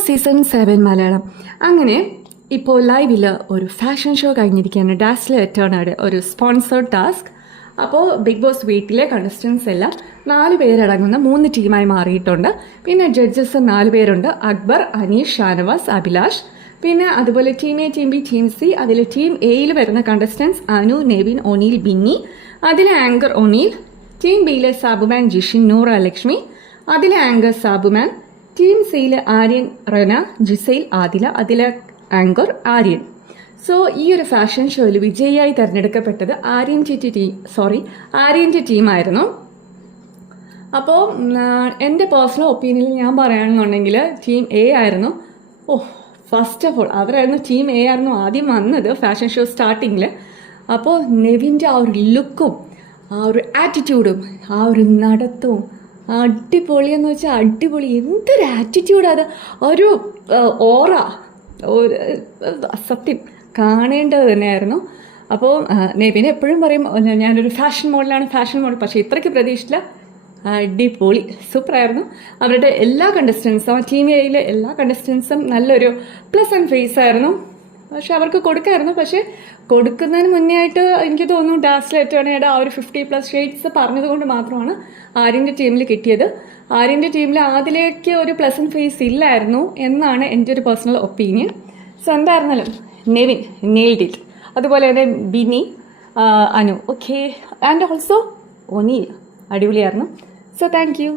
Boss season 7 Malayalam. അങ്ങനെ ഇപ്പോൾ ലൈവിൽ ഒരു ഫാഷൻ ഷോ കഴിഞ്ഞിരിക്കുകയാണ്. ഡാസ്ലർ എറ്റേണയുടെ ഒരു സ്പോൺസേർഡ് ടാസ്ക്. അപ്പോൾ ബിഗ് ബോസ് വീട്ടിലെ കണ്ടസ്റ്റൻസ് എല്ലാം 4 പേരടങ്ങുന്ന 3 ടീമായി മാറിയിട്ടുണ്ട്. പിന്നെ ജഡ്ജസ് 4 പേരുണ്ട്: അക്ബർ, അനീഷ്, ഷാനവാസ്, അഭിലാഷ്. പിന്നെ അതുപോലെ team A, team B, team C. അതിൽ ടീം എയിൽ വരുന്ന കണ്ടസ്റ്റൻസ് അനു, നെവിൻ, ഒനീൽ, ബിന്നി. അതിലെ ആങ്കർ ഒനീൽ. ടീം ബിയിലെ സാബുമാൻ, ജിഷിൻ, നൂറ, ലക്ഷ്മി. അതിലെ ആങ്കർ സാബുമാൻ. ടീം സിയിലെ ആര്യൻ, റന, ജിസൈൽ, ആദില. അതിലെ ആങ്കർ ആര്യൻ. സോ ഈ ഒരു ഫാഷൻ ഷോയിൽ വിജയിയായി തിരഞ്ഞെടുക്കപ്പെട്ടത് ആര്യൻ്റെ ടീമായിരുന്നു. അപ്പോൾ എൻ്റെ പേഴ്സണൽ ഒപ്പീനിയനിൽ ഞാൻ പറയുകയാണെന്നുണ്ടെങ്കിൽ ടീം എ ആയിരുന്നു. ഫസ്റ്റ് ഓഫ് ഓൾ അവരായിരുന്നു, ടീം എ ആയിരുന്നു ആദ്യം വന്നത് ഫാഷൻ ഷോ സ്റ്റാർട്ടിങ്ങിൽ. അപ്പോൾ നെവിൻ്റെ ആ ഒരു ലുക്കും, ആ ഒരു ആറ്റിറ്റ്യൂഡും, ആ ഒരു നടത്തവും അടിപൊളിയെന്ന് വെച്ചാൽ അടിപൊളി. എന്തൊരു ആറ്റിറ്റ്യൂഡാണ്, ഒരു ഓറ, ഒരു സത്യം കാണേണ്ടത് തന്നെയായിരുന്നു. അപ്പോൾ നെവിൻ എപ്പോഴും പറയും ഞാനൊരു ഫാഷൻ മോഡലാണ്. പക്ഷേ ഇത്രയ്ക്ക് പ്രതീക്ഷിച്ചില്ല. അടിപൊളി, സൂപ്പറായിരുന്നു. അവരുടെ എല്ലാ കണ്ടസ്റ്റൻസും, ടീം എയിലെ എല്ലാ കണ്ടസ്റ്റൻസും നല്ലൊരു പ്ലസന്റ് ഫേസ് ആയിരുന്നു. പക്ഷെ അവർക്ക് കൊടുക്കായിരുന്നു. പക്ഷേ കൊടുക്കുന്നതിന് മുന്നേ ആയിട്ട് എനിക്ക് തോന്നുന്നു ഡാസ്ലർ എറ്റേണയുടെ ആ ഒരു 50+ ഷെയ്ഡ്സ് പറഞ്ഞത് കൊണ്ട് മാത്രമാണ് ആര്യൻ്റെ ടീമിൽ കിട്ടിയത്. ആര്യൻ്റെ ടീമിൽ അതിലേക്ക് ഒരു പ്ലസന്റ് ഫേസ് ഇല്ലായിരുന്നു എന്നാണ് എൻ്റെ ഒരു പേഴ്സണൽ ഒപ്പീനിയൻ. സോ എന്തായിരുന്നാലും നെവിൻ നെയിൽഡ് ഇറ്റ്. അതുപോലെ തന്നെ Binny, Anu, okay, and also O'Neil അടിപൊളിയായിരുന്നു. So thank U.